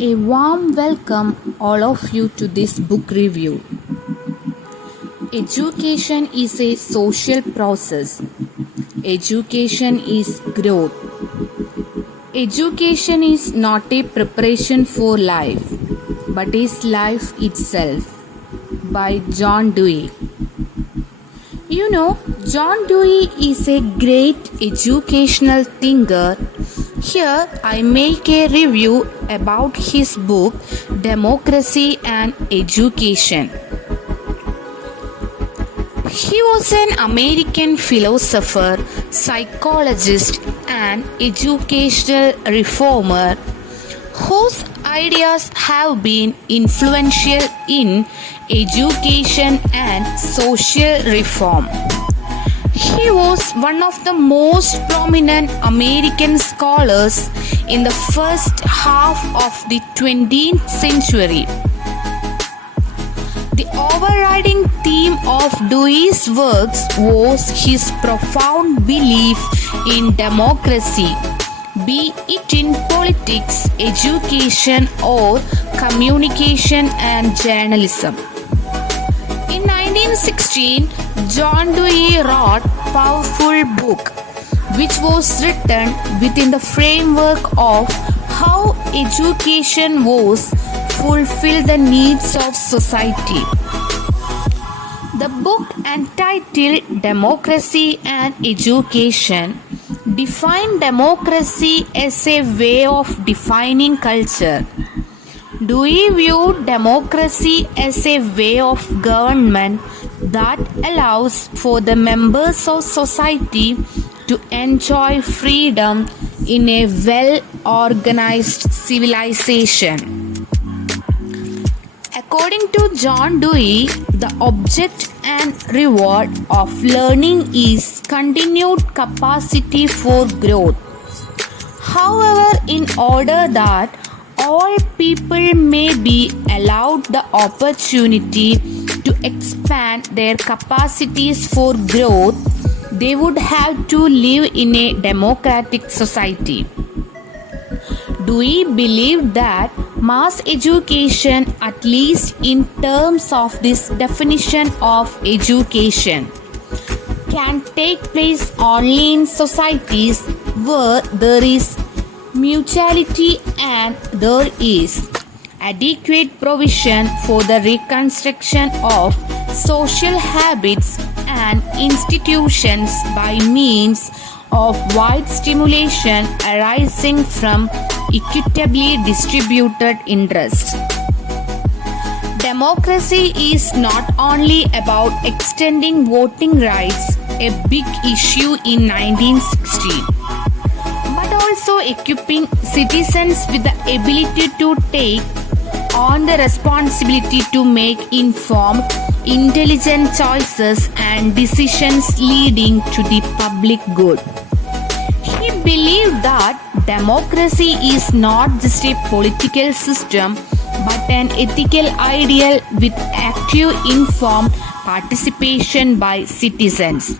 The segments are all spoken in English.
A warm welcome all of you to this book review. Education is a social process. Education is growth. Education is not a preparation for life, but is life itself. By John Dewey. You know, John Dewey is a great educational thinker. Here I make a review about his book Democracy and Education. He was an American philosopher, psychologist, and educational reformer whose ideas have been influential in education and social reform. He was one of the most prominent American scholars in the first half of the 20th century. The overriding theme of Dewey's works was his profound belief in democracy, be it in politics, education, or communication and journalism. In 1916, John Dewey wrote a powerful book which was written within the framework of how education was fulfill the needs of society. The book entitled Democracy and Education defined democracy as a way of defining culture. Dewey viewed democracy as a way of government that allows for the members of society to enjoy freedom in a well-organized civilization. According to John Dewey, the object and reward of learning is continued capacity for growth. However, in order that all people may be allowed the opportunity to expand their capacities for growth, they would have to live in a democratic society. Dewey believed that mass education, at least in terms of this definition of education, can take place only in societies where there is mutuality and there is adequate provision for the reconstruction of social habits and institutions by means of wide stimulation arising from equitably distributed interests. Democracy is not only about extending voting rights, a big issue in 1960, but also equipping citizens with the ability to take on the responsibility to make informed, intelligent choices and decisions leading to the public good. He believed that democracy is not just a political system but an ethical ideal with active informed participation by citizens.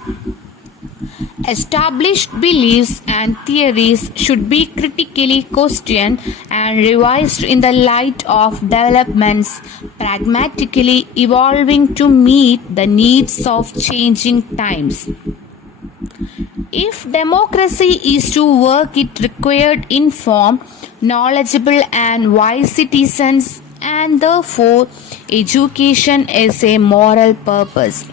Established beliefs and theories should be critically questioned and revised in the light of developments pragmatically evolving to meet the needs of changing times. If democracy is to work, it required informed, knowledgeable and wise citizens, and therefore education is a moral purpose.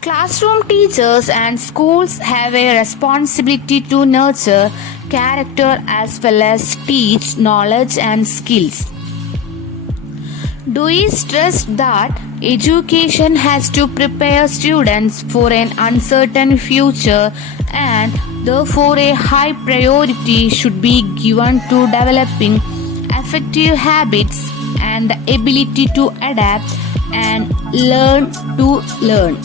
Classroom teachers and schools have a responsibility to nurture character as well as teach knowledge and skills. Dewey stressed that education has to prepare students for an uncertain future and therefore a high priority should be given to developing effective habits and the ability to adapt and learn to learn.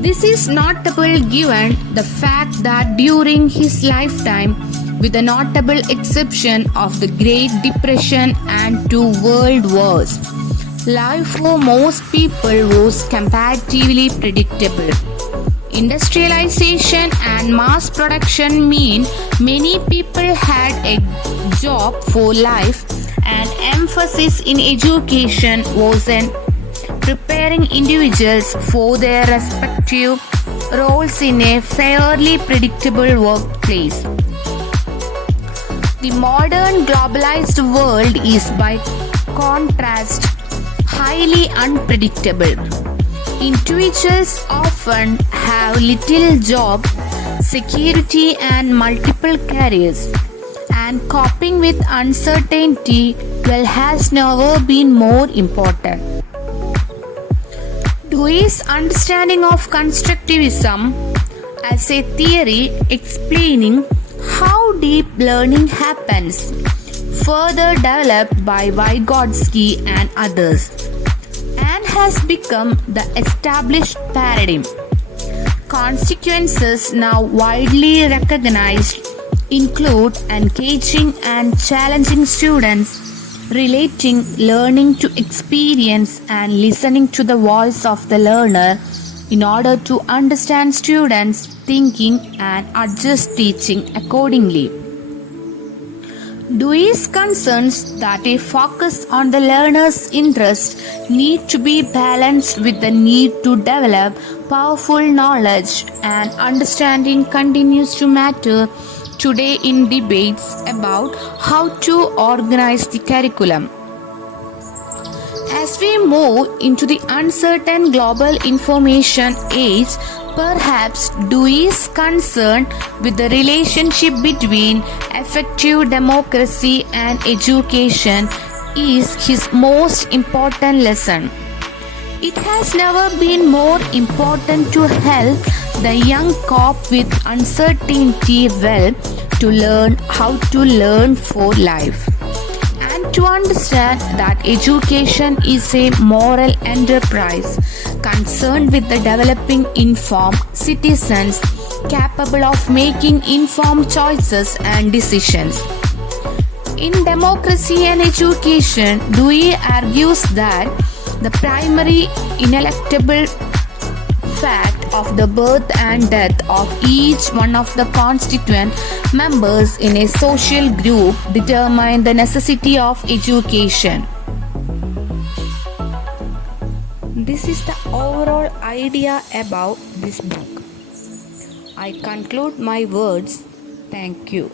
This is notable given the fact that during his lifetime, with the notable exception of the Great Depression and 2 world wars, life for most people was comparatively predictable. Industrialization and mass production mean many people had a job for life, and emphasis in education was on preparing individuals for their respective roles in a fairly predictable workplace. The modern globalized world is, by contrast, highly unpredictable. Individuals often have little job security and multiple careers, and coping with uncertainty has never been more important. Dewey's understanding of constructivism as a theory explaining how deep learning happens, further developed by Vygotsky and others, and has become the established paradigm. Consequences now widely recognized include engaging and challenging students, relating learning to experience, and listening to the voice of the learner in order to understand students' thinking and adjust teaching accordingly. Dewey's concerns that a focus on the learner's interest need to be balanced with the need to develop powerful knowledge and understanding continues to matter today in debates about how to organize the curriculum. As we move into the uncertain global information age, perhaps Dewey's concern with the relationship between effective democracy and education is his most important lesson. It has never been more important to help the young cope with uncertainty well, to learn how to learn for life, and to understand that education is a moral enterprise concerned with the developing informed citizens capable of making informed choices and decisions. In Democracy and Education, Dewey argues that the primary ineluctable fact of the birth and death of each one of the constituent members in a social group determine the necessity of education. This is the overall idea about this book. I conclude my words. Thank you.